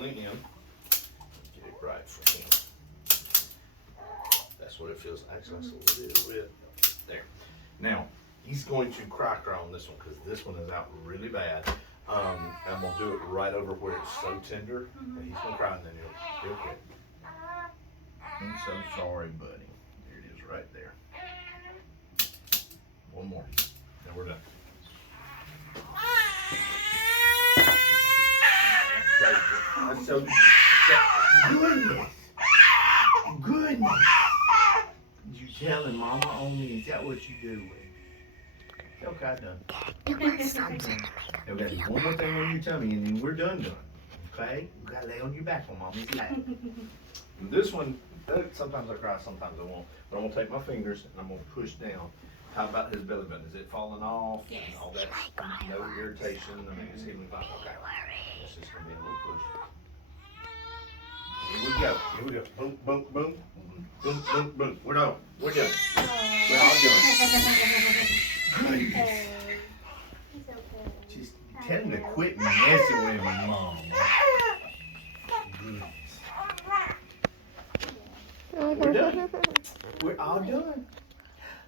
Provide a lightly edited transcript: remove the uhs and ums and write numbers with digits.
Lean in. Get it right for him. That's what it feels. Actually, that's a little bit there. Now, he's going to cry on this one because this one is out really bad. I'm gonna do it right over where it's so tender that he's gonna cry and then he'll quit. I'm so sorry, buddy. There it is, right there. One more, and we're done. That's so goodness. Goodness. You telling Mama on me? Is that what you do? Okay, I'm done. Okay, one more thing on your tummy and then we're done. Okay? You gotta lay on your back on Mommy's lap. This one, sometimes I cry, sometimes I won't. But I'm gonna take my fingers and I'm gonna push down. How about his belly button? Is it falling off? Yes. And all that? No irritation. I mean, it's healing fine. Okay. It's just gonna be a little push. Here we go. Here we go. Boom, boom, boom. Boom, boom, boom. We're done. We're done. We're all done. Just tell him to quit messing with me, Mom. Goodness. We're done. We're all done.